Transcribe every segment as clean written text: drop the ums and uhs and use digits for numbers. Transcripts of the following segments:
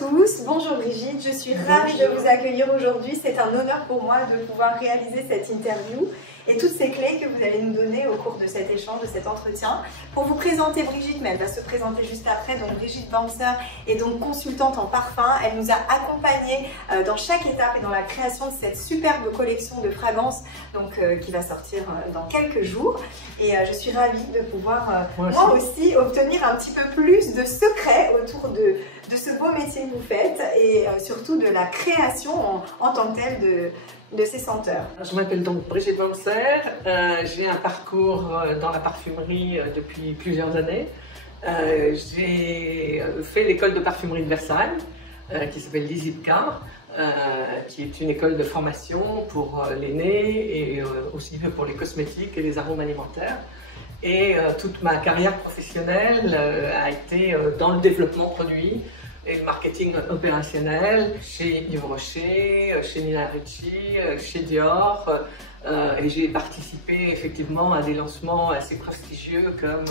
tous, bonjour Brigitte, je suis ravie de vous accueillir aujourd'hui. C'est un honneur pour moi de pouvoir réaliser cette interview et toutes ces clés que vous allez nous donner au cours de cet échange, de cet entretien. Pour vous présenter Brigitte, mais elle va se présenter juste après, donc Brigitte Banzer est donc consultante en parfum. Elle nous a accompagnés dans chaque étape et dans la création de cette superbe collection de fragrances donc, qui va sortir dans quelques jours. Et je suis ravie de pouvoir moi aussi obtenir un petit peu plus de secrets autour de ce beau métier que vous faites et surtout de la création en tant que telle de ces senteurs. Je m'appelle donc Brigitte Banzer, j'ai un parcours dans la parfumerie depuis plusieurs années. J'ai fait l'école de parfumerie de Versailles, qui s'appelle l'ISIPCA, qui est une école de formation pour les nez et aussi pour les cosmétiques et les arômes alimentaires. Et toute ma carrière professionnelle a été dans le développement produit et le marketing opérationnel chez Yves Rocher, chez Nina Ricci, chez Dior. Et j'ai participé effectivement à des lancements assez prestigieux comme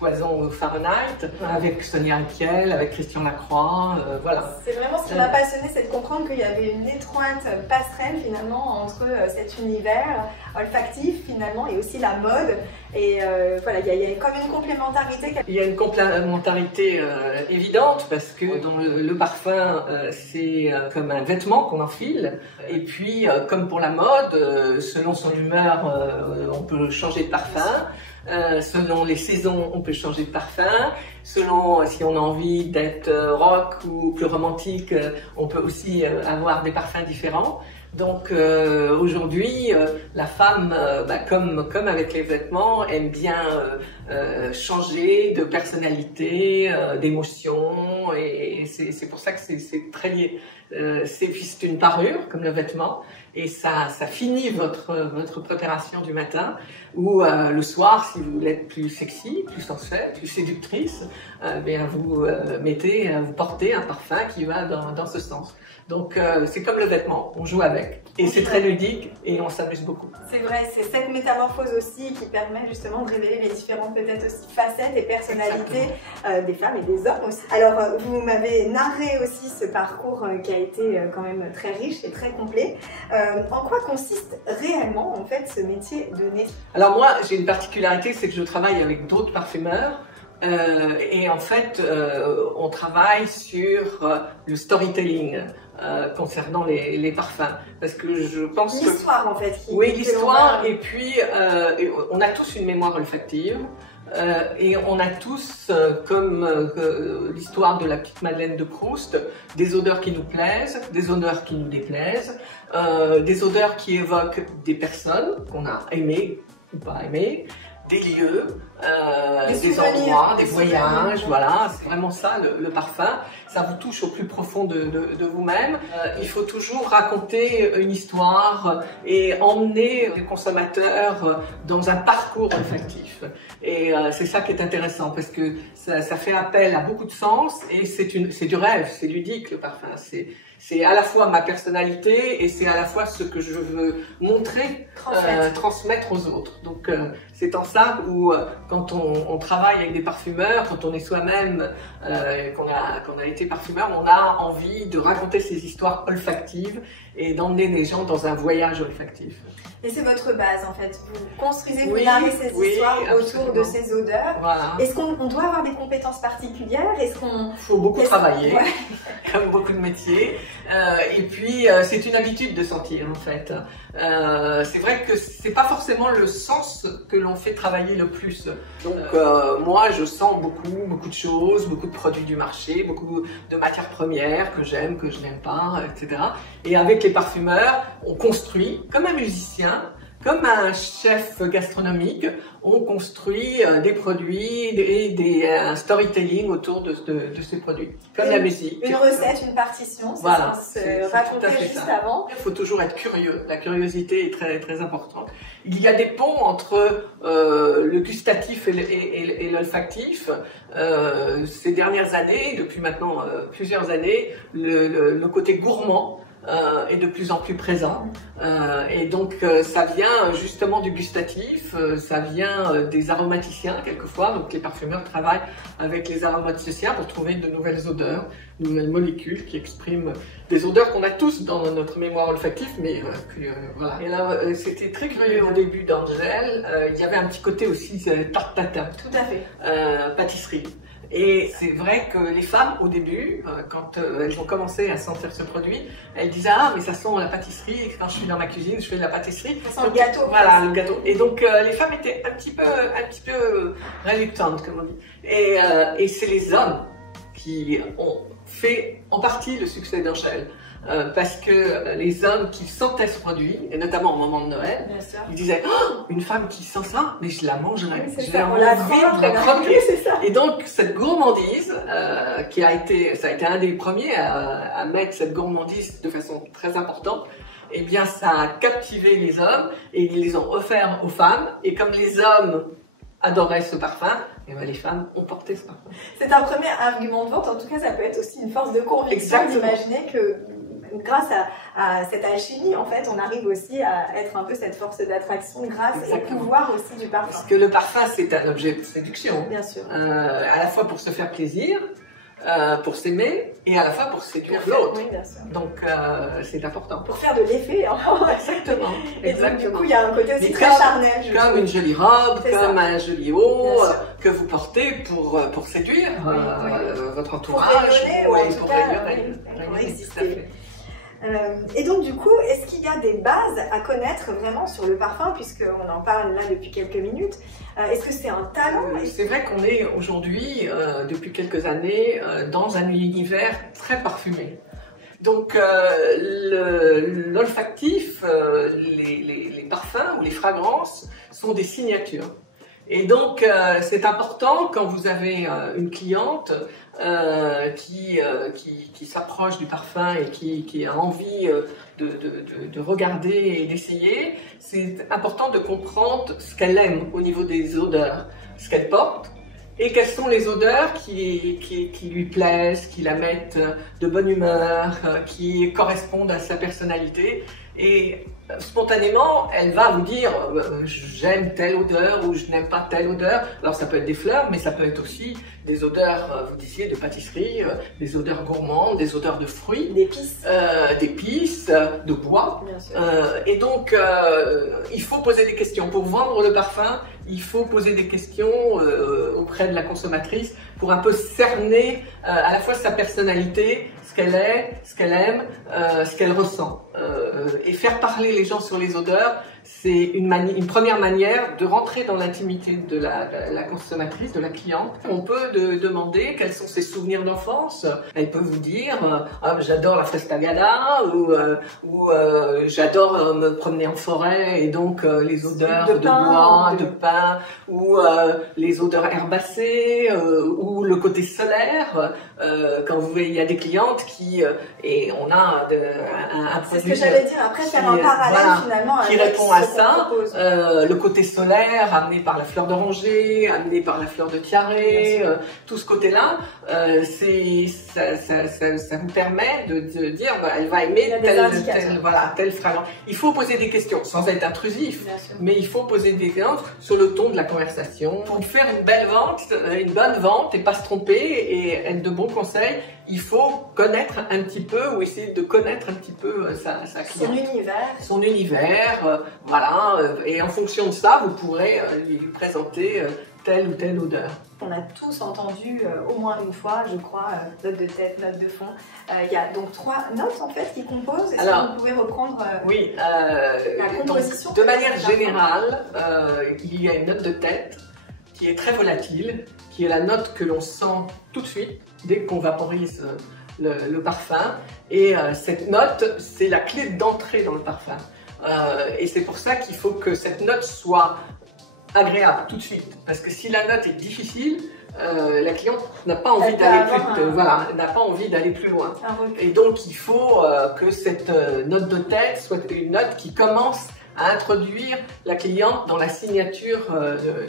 Poison Fahrenheit, avec Sonia Rykiel, avec Christian Lacroix, voilà. C'est vraiment ce qui m'a passionné, c'est de comprendre qu'il y avait une étroite passerelle finalement entre cet univers olfactif finalement et aussi la mode. Et voilà, il y a comme une complémentarité. Il y a une complémentarité évidente parce que dans le parfum, c'est comme un vêtement qu'on enfile. Et puis, comme pour la mode, selon son humeur, on peut changer de parfum. Selon les saisons, on peut changer de parfum. Selon si on a envie d'être rock ou plus romantique, on peut aussi avoir des parfums différents. Donc aujourd'hui, la femme, comme avec les vêtements, aime bien changer de personnalité, d'émotion, et c'est pour ça que c'est très lié. C'est une parure, comme le vêtement, et ça finit votre préparation du matin, ou le soir, si vous voulez être plus sexy, plus sensuelle, plus séductrice, bien vous vous portez un parfum qui va dans ce sens. Donc c'est comme le vêtement, on joue avec, et c'est très ludique et on s'amuse beaucoup. C'est vrai, c'est cette métamorphose aussi qui permet justement de révéler les différentes peut-être aussi facettes et personnalités des femmes et des hommes aussi. Alors vous m'avez narré aussi ce parcours qui a été quand même très riche et très complet. En quoi consiste réellement en fait ce métier de nez? Alors moi j'ai une particularité, c'est que je travaille avec d'autres parfumeurs. Et en fait, on travaille sur le storytelling concernant les parfums, parce que je pense que l'histoire en fait. Oui, l'histoire. Et puis, on a tous une mémoire olfactive. Et on a tous, comme l'histoire de la petite Madeleine de Proust, des odeurs qui nous plaisent, des odeurs qui nous déplaisent, des odeurs qui évoquent des personnes qu'on a aimées ou pas aimées, des lieux, des endroits, des voyages, voilà, c'est vraiment ça le parfum. Ça vous touche au plus profond de vous-même. Il faut toujours raconter une histoire et emmener les consommateurs dans un parcours olfactif. Et c'est ça qui est intéressant parce que ça fait appel à beaucoup de sens et c'est du rêve, c'est ludique le parfum. C'est à la fois ma personnalité et c'est à la fois ce que je veux montrer, transmettre aux autres. Donc c'est en ça où quand on travaille avec des parfumeurs, quand on est soi-même, qu'on a été parfumeur, on a envie de raconter ces histoires olfactives et d'emmener les gens dans un voyage olfactif. Et c'est votre base en fait, vous construisez, vous narrez ces histoires autour de ces odeurs. Voilà. Est-ce qu'on doit avoir des compétences particulières? Il faut beaucoup travailler, comme beaucoup de métiers. Et puis c'est une habitude de sentir en fait. C'est vrai que c'est pas forcément le sens que l'on fait travailler le plus. Donc moi je sens beaucoup de choses, beaucoup de produits du marché, beaucoup de matières premières que j'aime, que je n'aime pas, etc. Et avec les parfumeurs, on construit comme un musicien. Comme un chef gastronomique, on construit des produits et un storytelling autour de ces produits, comme la musique. Une recette, une partition, c'est voilà, se raconter juste avant. Il faut toujours être curieux, la curiosité est très importante. Il y a des ponts entre le gustatif et l'olfactif. Ces dernières années, depuis maintenant plusieurs années, le côté gourmand est de plus en plus présent. Et donc ça vient justement du gustatif, ça vient des aromaticiens quelquefois. Donc les parfumeurs travaillent avec les aromaticiens pour trouver de nouvelles odeurs, de nouvelles molécules qui expriment des odeurs qu'on a tous dans notre mémoire olfactive, mais voilà. Et là, c'était très curieux au début d'Angèle. Il y avait un petit côté aussi tarte tatin. Tout à fait. Pâtisserie. Et c'est vrai que les femmes, au début, quand elles ont commencé à sentir ce produit, elles disaient « Ah, mais ça sent la pâtisserie, et quand je suis dans ma cuisine, je fais de la pâtisserie. » Ça sent le gâteau. Voilà, le gâteau. Et donc, les femmes étaient un petit peu reluctantes, comme on dit. Et c'est les hommes qui ont fait en partie le succès d'Angèle. Parce que les hommes qui sentaient ce produit, et notamment au moment de Noël, ils disaient oh, une femme qui sent ça, mais je la mangerai, je l'ai envie de la croquer. Et donc cette gourmandise, ça a été un des premiers à mettre cette gourmandise de façon très importante, eh bien ça a captivé les hommes et ils les ont offerts aux femmes. Et comme les hommes adoraient ce parfum, et ben les femmes ont porté ce parfum. C'est un premier argument de vente, en tout cas ça peut être aussi une force de conviction d'imaginer que grâce à cette alchimie, en fait, on arrive aussi à être un peu cette force d'attraction grâce au pouvoir aussi du parfum. Parce que le parfum, c'est un objet de séduction. Bien sûr. À la fois pour se faire plaisir, pour s'aimer, et à la fois pour séduire l'autre. Oui, bien sûr. Donc, c'est important. Pour faire de l'effet. Hein. Exactement. Et donc, du coup, il y a un côté aussi très charnel. Comme une jolie robe, comme un joli haut que vous portez pour séduire votre entourage. Pour rayonner, pour exister. Et donc du coup, est-ce qu'il y a des bases à connaître vraiment sur le parfum, puisqu'on en parle là depuis quelques minutes? Est-ce que c'est un talent? C'est vrai qu'on est aujourd'hui, depuis quelques années, dans un univers très parfumé. Donc l'olfactif, les parfums ou les fragrances sont des signatures. Et donc c'est important quand vous avez une cliente qui s'approche du parfum et qui a envie de regarder et d'essayer, c'est important de comprendre ce qu'elle aime au niveau des odeurs, ce qu'elle porte et quelles sont les odeurs qui lui plaisent, qui la mettent de bonne humeur, qui correspondent à sa personnalité. Et spontanément, elle va vous dire j'aime telle odeur ou je n'aime pas telle odeur. Alors ça peut être des fleurs, mais ça peut être aussi des odeurs, vous disiez, de pâtisserie, des odeurs gourmandes, des odeurs de fruits, d'épices, de bois. Et donc, il faut poser des questions. Pour vendre le parfum, il faut poser des questions auprès de la consommatrice pour un peu cerner à la fois sa personnalité, ce qu'elle est, ce qu'elle aime, ce qu'elle ressent. Et faire parler les gens sur les odeurs, c'est une première manière de rentrer dans l'intimité de la consommatrice, de la cliente. On peut demander quels sont ses souvenirs d'enfance. Elle peut vous dire ah, j'adore la frestagada ou j'adore me promener en forêt et donc les odeurs de bois, de pin ou les odeurs herbacées ou le côté solaire. Quand vous voyez, il y a des clientes qui et on a un produit. C'est ce que j'allais dire. Après, faire un parallèle finalement qui répond à ça. Le côté solaire amené par la fleur d'oranger, amené par la fleur de tiaré, tout ce côté-là, ça vous permet de dire elle va aimer telle fragrance. Il faut poser des questions sans être intrusif, mais il faut poser des questions sur le ton de la conversation pour faire une belle vente, une bonne vente et pas se tromper et être de bons conseils. Il faut connaître un petit peu ou essayer de connaître un petit peu sa cliente. Son univers, voilà. Et en fonction de ça, vous pourrez lui présenter telle ou telle odeur. On a tous entendu au moins une fois, je crois, note de tête, note de fond. Il y a donc 3 notes en fait qui composent. Est-ce que vous pouvez reprendre la composition? Donc, de manière générale, il y a une note de tête qui est très volatile, qui est la note que l'on sent tout de suite dès qu'on vaporise le parfum. Et cette note, c'est la clé d'entrée dans le parfum. Et c'est pour ça qu'il faut que cette note soit agréable tout de suite. Parce que si la note est difficile, la cliente n'a pas envie d'aller plus loin. Et donc il faut que cette note de tête soit une note qui commence à introduire la cliente dans la signature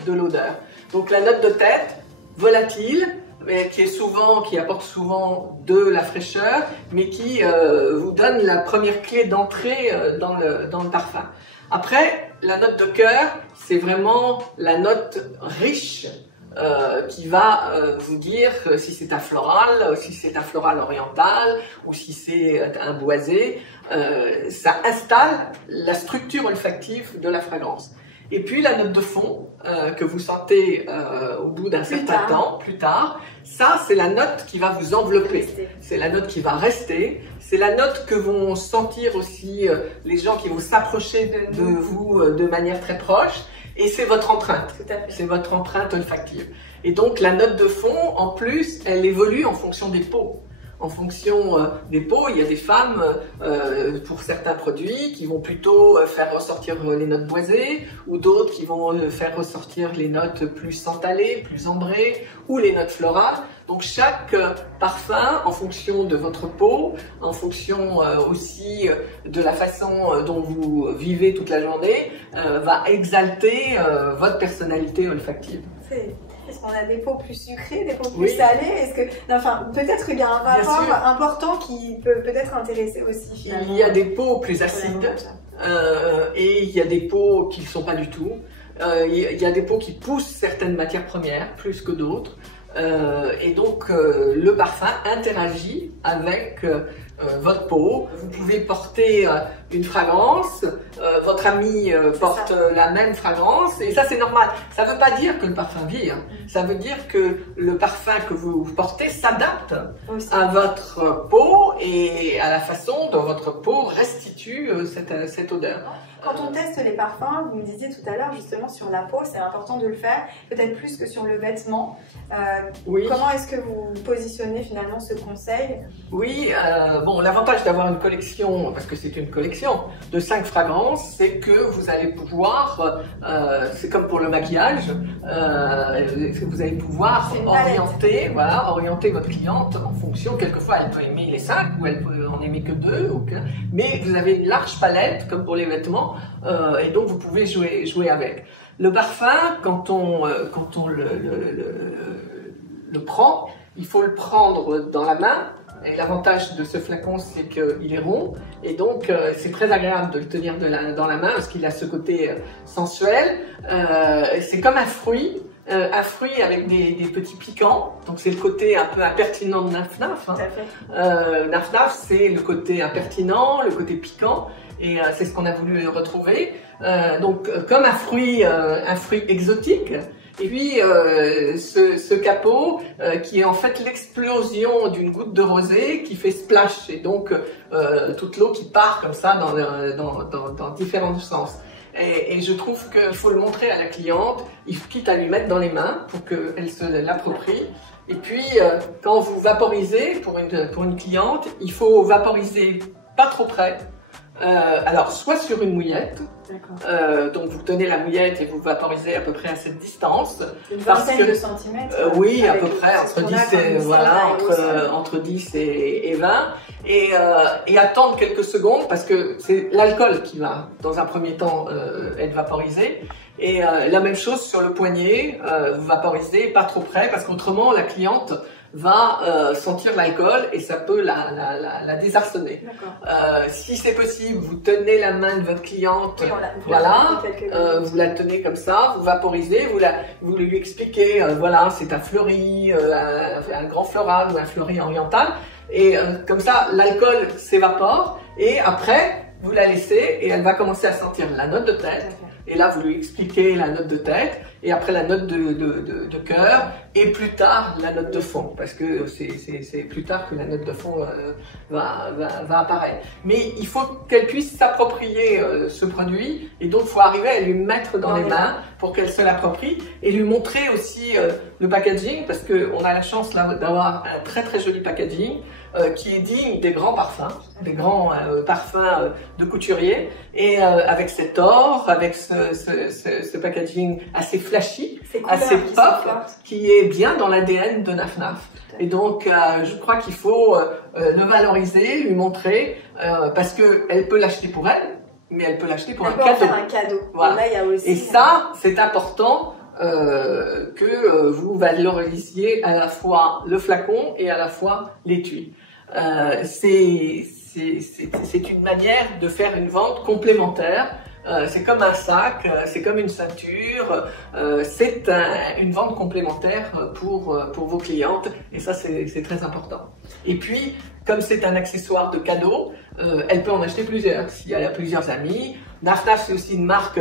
de l'odeur. Donc la note de tête, volatile, mais qui apporte souvent de la fraîcheur, mais qui vous donne la première clé d'entrée dans le parfum. Après, la note de cœur, c'est vraiment la note riche qui va vous dire si c'est un floral oriental ou si c'est un boisé. Ça installe la structure olfactive de la fragrance. Et puis la note de fond que vous sentez au bout d'un certain temps, plus tard, ça c'est la note qui va vous envelopper, c'est la note qui va rester, c'est la note que vont sentir aussi les gens qui vont s'approcher de vous de manière très proche, et c'est votre empreinte, c'est votre empreinte olfactive. Et donc la note de fond, en plus, elle évolue en fonction des peaux. En fonction des peaux, il y a des femmes, pour certains produits, qui vont plutôt faire ressortir les notes boisées, ou d'autres qui vont faire ressortir les notes plus santalées, plus ambrées, ou les notes florales. Donc chaque parfum, en fonction de votre peau, en fonction aussi de la façon dont vous vivez toute la journée, va exalter votre personnalité olfactive. Est-ce qu'on a des peaux plus sucrées, des peaux plus salées? Est-ce que, enfin, peut-être qu'il y a un rapport important qui peut peut-être intéresser aussi finalement. Il y a des peaux plus acides et il y a des peaux qui ne le sont pas du tout. Il y a des peaux qui poussent certaines matières premières plus que d'autres. Et donc le parfum interagit avec votre peau. Vous pouvez porter une fragrance, votre ami porte la même fragrance, et ça c'est normal. Ça ne veut pas dire que le parfum vire, ça veut dire que le parfum que vous portez s'adapte à votre peau et à la façon dont votre peau restitue cette odeur. Quand on teste les parfums, vous me disiez tout à l'heure justement sur la peau, c'est important de le faire, peut-être plus que sur le vêtement. Comment est-ce que vous positionnez finalement ce conseil? Oui, bon, l'avantage d'avoir une collection, parce que c'est une collection de 5 fragrances, c'est que vous allez pouvoir, c'est comme pour le maquillage, vous allez pouvoir orienter votre cliente en fonction. Quelquefois, elle peut aimer les 5 ou elle peut en aimer que 2, mais vous avez une large palette comme pour les vêtements. Et donc vous pouvez jouer avec. Le parfum, quand on le prend, il faut le prendre dans la main. Et l'avantage de ce flacon, c'est qu'il est rond. Et donc c'est très agréable de le tenir dans la main parce qu'il a ce côté sensuel. C'est comme un fruit avec des petits piquants. Donc c'est le côté un peu impertinent de Naf Naf. Naf Naf, c'est le côté impertinent, le côté piquant. Et c'est ce qu'on a voulu retrouver. Donc comme un fruit exotique. Et puis ce capot qui est en fait l'explosion d'une goutte de rosée qui fait splash, et donc toute l'eau qui part comme ça dans différents sens. Et je trouve qu'il faut le montrer à la cliente, quitte à lui mettre dans les mains pour qu'elle se l'approprie. Et puis quand vous vaporisez pour une cliente, il faut vaporiser pas trop près. Alors soit sur une mouillette, donc vous tenez la mouillette et vous vaporisez à peu près à cette distance. Une vingtaine de centimètres. Oui, à peu près entre 10 et 20, et attendre quelques secondes parce que c'est l'alcool qui va dans un premier temps être vaporisé. Et la même chose sur le poignet, vous vaporisez pas trop près parce qu'autrement la cliente va sentir l'alcool et ça peut la désarçonner. Si c'est possible, vous tenez la main de votre cliente, vous la tenez comme ça, vous vaporisez, vous lui expliquez, voilà, c'est un fleuri, un grand floral ou un fleuri oriental, et comme ça l'alcool s'évapore, et après vous la laissez et elle va commencer à sentir la note de tête. Et là, vous lui expliquez la note de tête, et après la note de cœur, et plus tard la note de fond, parce que c'est plus tard que la note de fond va apparaître. Mais il faut qu'elle puisse s'approprier ce produit, et donc il faut arriver à lui mettre dans les mains pour qu'elle se l'approprie, et lui montrer aussi le packaging, parce qu'on a la chance là d'avoir un très très joli packaging, qui est digne des grands parfums, des grands parfums de couturier, et avec cet or, avec ce packaging assez flashy, assez pop, qui est bien dans l'ADN de Naf Naf. Et donc je crois qu'il faut le valoriser, lui montrer, parce qu'elle peut l'acheter pour elle, mais elle peut l'acheter pour un cadeau. Faire un cadeau. Voilà. Et là, il y a aussi, et ça, c'est important que vous valorisiez à la fois le flacon et à la fois l'étui. C'est une manière de faire une vente complémentaire. C'est comme un sac, c'est comme une ceinture, c'est une vente complémentaire pour vos clientes et ça c'est très important. Et puis, comme c'est un accessoire de cadeau, elle peut en acheter plusieurs. Si elle a plusieurs amis, Naf Naf c'est aussi une marque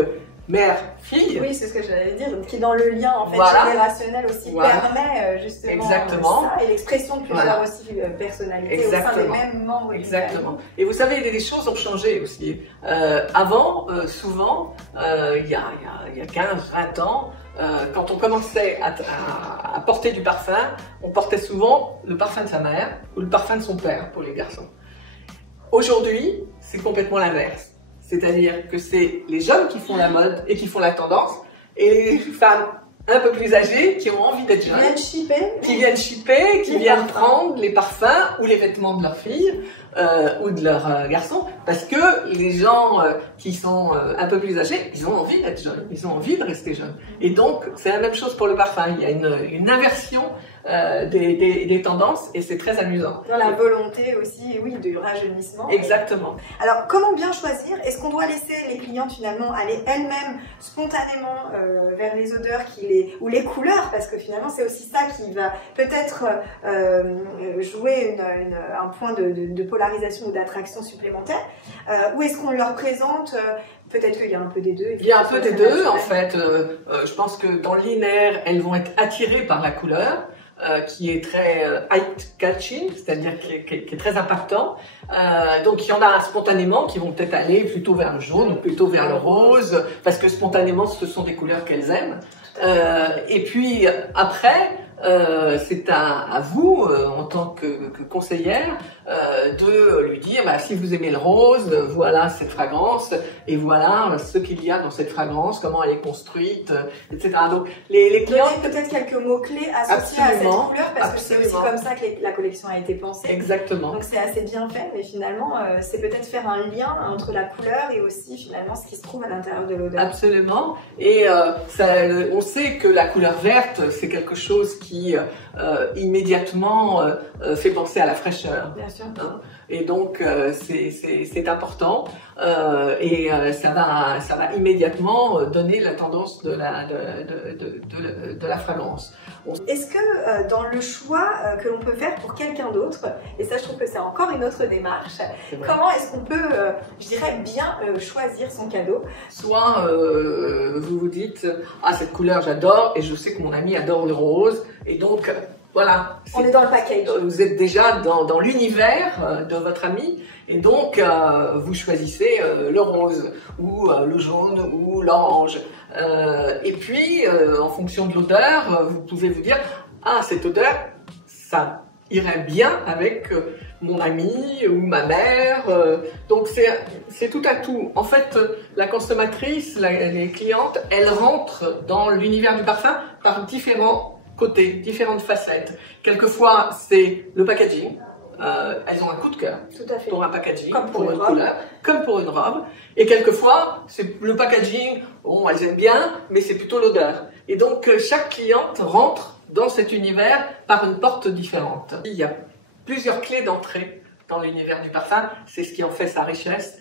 mère-fille. Oui, c'est ce que j'allais dire, qui dans le lien en fait générationnel aussi permet justement ça et l'expression de plusieurs aussi personnalités au sein des mêmes membres. Exactement. Et vous savez, les choses ont changé aussi. Avant, souvent, il y a 15-20 ans, quand on commençait à porter du parfum, on portait souvent le parfum de sa mère ou le parfum de son père pour les garçons. Aujourd'hui, c'est complètement l'inverse. C'est-à-dire que c'est les jeunes qui font la mode et qui font la tendance, et les femmes un peu plus âgées qui ont envie d'être jeunes, qui viennent shipper, qui viennent prendre les parfums ou les vêtements de leurs filles ou de leurs garçons, parce que les gens qui sont un peu plus âgés, ils ont envie d'être jeunes, ils ont envie de rester jeunes. Et donc, c'est la même chose pour le parfum. Il y a une inversion des tendances et c'est très amusant. Dans la volonté aussi, oui, du rajeunissement. Exactement. Alors, comment bien choisir? Est-ce qu'on doit laisser les clientes finalement aller elles-mêmes spontanément vers les odeurs ou les couleurs? Parce que finalement, c'est aussi ça qui va peut-être jouer un point de polarisation ou d'attraction supplémentaire. Ou est-ce qu'on leur présente peut-être qu'il y a un peu des deux. Il y a un peu des deux, en fait. Je pense que dans le linéaire, elles vont être attirées par la couleur, qui est très eye-catching, c'est-à-dire qui est très impactant. Donc il y en a spontanément qui vont peut-être aller plutôt vers le jaune ou plutôt vers le rose, parce que spontanément, ce sont des couleurs qu'elles aiment. Et puis après, c'est à vous, en tant que conseillère, de lui dire, bah, si vous aimez le rose, voilà cette fragrance, et voilà ce qu'il y a dans cette fragrance, comment elle est construite, etc. Donc, les clients... Peut-être quelques mots-clés associés à cette couleur, parce que c'est aussi comme ça que la collection a été pensée. Exactement. Donc, c'est assez bien fait, mais finalement, c'est peut-être faire un lien entre la couleur et aussi, finalement, ce qui se trouve à l'intérieur de l'odeur. Absolument. Et on sait que la couleur verte, c'est quelque chose qui immédiatement fait penser à la fraîcheur. Bien sûr. Et donc c'est important et ça va immédiatement donner la tendance de la fragrance. Est-ce que dans le choix que l'on peut faire pour quelqu'un d'autre, et ça je trouve que c'est encore une autre démarche, comment est-ce qu'on peut, je dirais, bien choisir son cadeau? Soit vous vous dites, ah cette couleur j'adore et je sais que mon ami adore le rose et donc voilà. On est dans le package. Vous êtes déjà dans l'univers de votre ami et donc vous choisissez le rose ou le jaune ou l'orange. Et puis en fonction de l'odeur, vous pouvez vous dire, ah cette odeur, ça irait bien avec mon ami ou ma mère. Donc c'est tout à tout. En fait, la consommatrice, les clientes, elles rentrent dans l'univers du parfum par différents côtés, différentes facettes. Quelquefois, c'est le packaging. Elles ont un coup de cœur pour un packaging, pour une couleur, comme pour une robe. Et quelquefois, c'est le packaging, bon, elles aiment bien, mais c'est plutôt l'odeur. Et donc, chaque cliente rentre dans cet univers par une porte différente. Il y a plusieurs clés d'entrée dans l'univers du parfum. C'est ce qui en fait sa richesse.